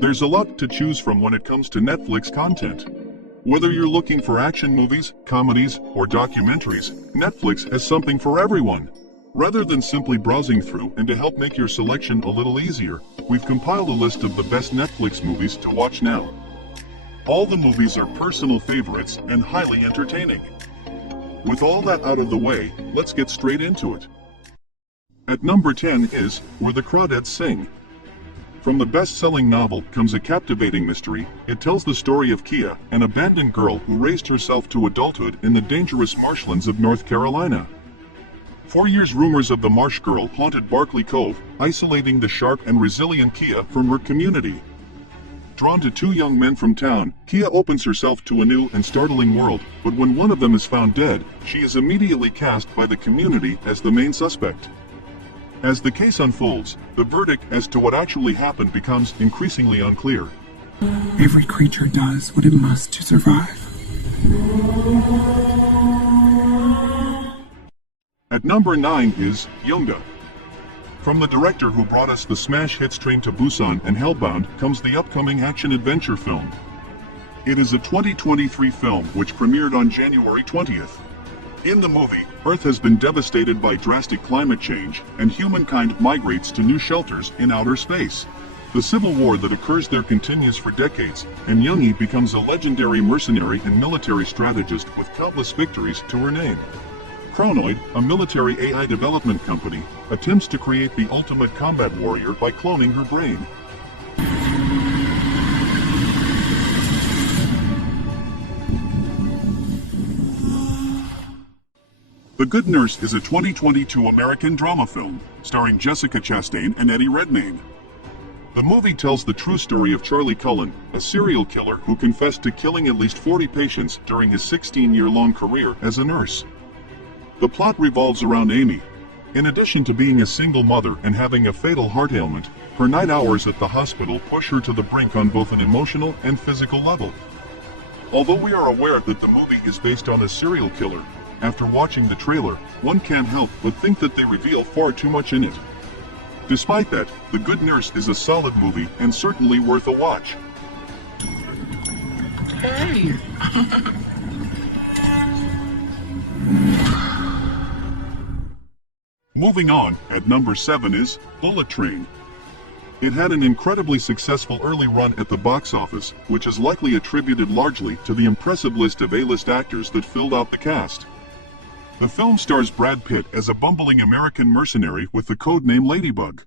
There's a lot to choose from when it comes to Netflix content. Whether you're looking for action movies, comedies, or documentaries, Netflix has something for everyone. Rather than simply browsing through, and to help make your selection a little easier, we've compiled a list of the best Netflix movies to watch now. All the movies are personal favorites and highly entertaining. With all that out of the way, let's get straight into it. At number 10 is Where the Crawdads Sing. From the best-selling novel comes a captivating mystery. It tells the story of Kia, an abandoned girl who raised herself to adulthood in the dangerous marshlands of North Carolina. For years, rumors of the Marsh Girl haunted Barkley Cove, isolating the sharp and resilient Kia from her community. Drawn to two young men from town, Kia opens herself to a new and startling world, but when one of them is found dead, she is immediately cast by the community as the main suspect. As the case unfolds, the verdict as to what actually happened becomes increasingly unclear. Every creature does what it must to survive. At number 9 is Yonga. From the director who brought us the smash hits Train to Busan and Hellbound comes the upcoming action-adventure film. It is a 2023 film which premiered on January 20th. In the movie, Earth has been devastated by drastic climate change, and humankind migrates to new shelters in outer space. The civil war that occurs there continues for decades, and Yoongi becomes a legendary mercenary and military strategist with countless victories to her name. Chronoid, a military AI development company, attempts to create the ultimate combat warrior by cloning her brain. The Good Nurse is a 2022 American drama film, starring Jessica Chastain and Eddie Redmayne. The movie tells the true story of Charlie Cullen, a serial killer who confessed to killing at least 40 patients during his 16-year-long career as a nurse. The plot revolves around Amy. In addition to being a single mother and having a fatal heart ailment, her night hours at the hospital push her to the brink on both an emotional and physical level. Although we are aware that the movie is based on a serial killer, after watching the trailer, one can't help but think that they reveal far too much in it. Despite that, The Good Nurse is a solid movie and certainly worth a watch. Hey! Moving on, at number 7 is Bullet Train. It had an incredibly successful early run at the box office, which is likely attributed largely to the impressive list of A-list actors that filled out the cast. The film stars Brad Pitt as a bumbling American mercenary with the codename Ladybug.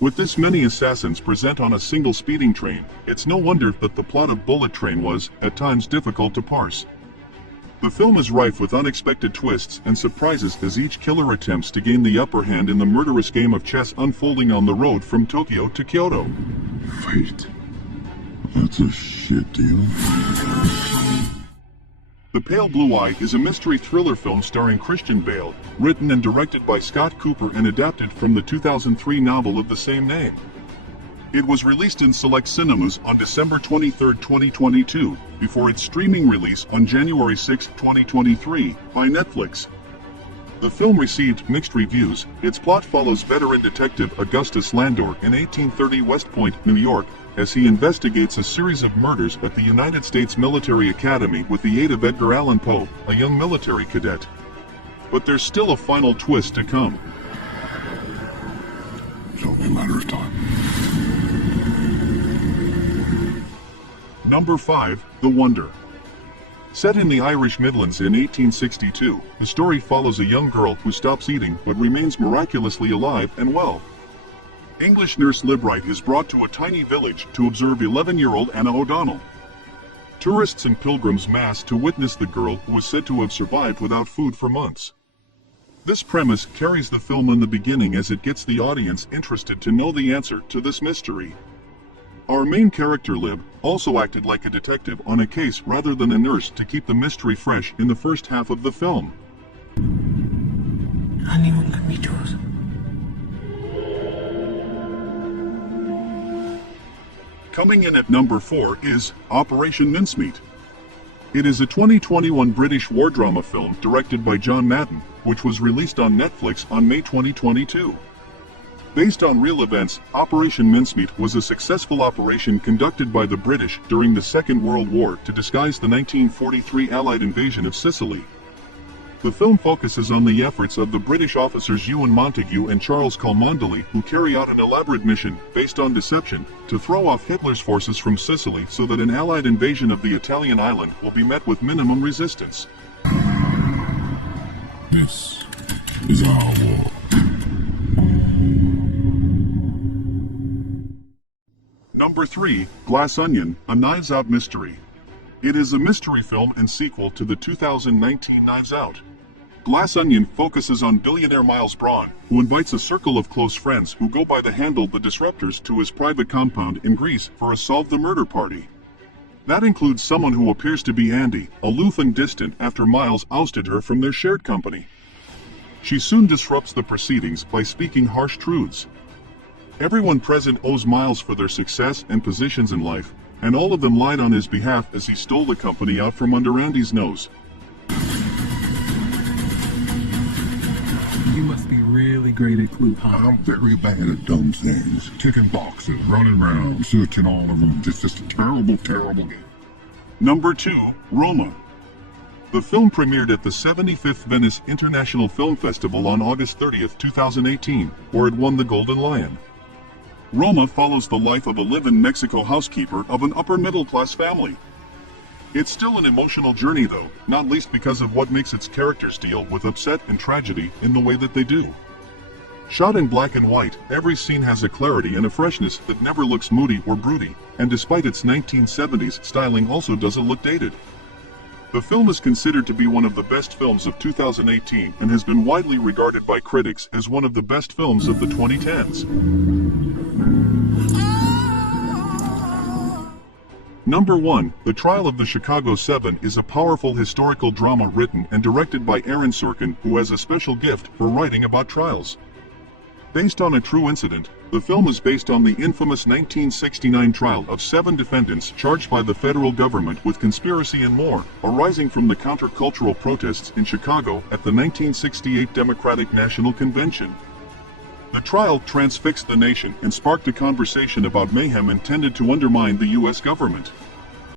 With this many assassins present on a single speeding train, it's no wonder that the plot of Bullet Train was, at times, difficult to parse. The film is rife with unexpected twists and surprises as each killer attempts to gain the upper hand in the murderous game of chess unfolding on the road from Tokyo to Kyoto. Fate. That's a shit deal. The Pale Blue Eye is a mystery thriller film starring Christian Bale, written and directed by Scott Cooper and adapted from the 2003 novel of the same name. It was released in select cinemas on December 23, 2022, before its streaming release on January 6, 2023, by Netflix. The film received mixed reviews. Its plot follows veteran detective Augustus Landor in 1830 West Point, New York, as he investigates a series of murders at the United States Military Academy with the aid of Edgar Allan Poe, a young military cadet. But there's still a final twist to come. It's only a matter of time. Number 5, The Wonder. Set in the Irish Midlands in 1862, the story follows a young girl who stops eating but remains miraculously alive and well. English nurse Libright is brought to a tiny village to observe 11-year-old Anna O'Donnell. Tourists and pilgrims mass to witness the girl who is said to have survived without food for months. This premise carries the film in the beginning as it gets the audience interested to know the answer to this mystery. Our main character Lib also acted like a detective on a case rather than a nurse to keep the mystery fresh in the first half of the film. Anyone can be chosen. Coming in at number 4 is Operation Mincemeat. It is a 2021 British war drama film directed by John Madden, which was released on Netflix on May 2022. Based on real events, Operation Mincemeat was a successful operation conducted by the British during the Second World War to disguise the 1943 Allied invasion of Sicily. The film focuses on the efforts of the British officers Ewan Montagu and Charles Cholmondeley, who carry out an elaborate mission, based on deception, to throw off Hitler's forces from Sicily so that an Allied invasion of the Italian island will be met with minimum resistance. This is our war. Number 3, Glass Onion, A Knives Out Mystery. It is a mystery film and sequel to the 2019 Knives Out. Glass Onion focuses on billionaire Miles Braun, who invites a circle of close friends who go by the handle The Disruptors to his private compound in Greece for a solve the murder party. That includes someone who appears to be Andy, aloof and distant after Miles ousted her from their shared company. She soon disrupts the proceedings by speaking harsh truths. Everyone present owes Miles for their success and positions in life, and all of them lied on his behalf as he stole the company out from under Andy's nose. You must be really great at clue, huh? I'm very bad at dumb things. Ticking boxes, running around, searching all around. It's just a terrible, terrible game. Number 2, Roma. The film premiered at the 75th Venice International Film Festival on August 30, 2018, where it won the Golden Lion. Roma follows the life of a live-in Mexico housekeeper of an upper-middle-class family. It's still an emotional journey though, not least because of what makes its characters deal with upset and tragedy in the way that they do. Shot in black and white, every scene has a clarity and a freshness that never looks moody or broody, and despite its 1970s styling also doesn't look dated. The film is considered to be one of the best films of 2018 and has been widely regarded by critics as one of the best films of the 2010s. Number 1, The Trial of the Chicago 7 is a powerful historical drama written and directed by Aaron Sorkin, who has a special gift for writing about trials. Based on a true incident, the film is based on the infamous 1969 trial of 7 defendants charged by the federal government with conspiracy and more, arising from the countercultural protests in Chicago at the 1968 Democratic National Convention. The trial transfixed the nation and sparked a conversation about mayhem intended to undermine the U.S. government.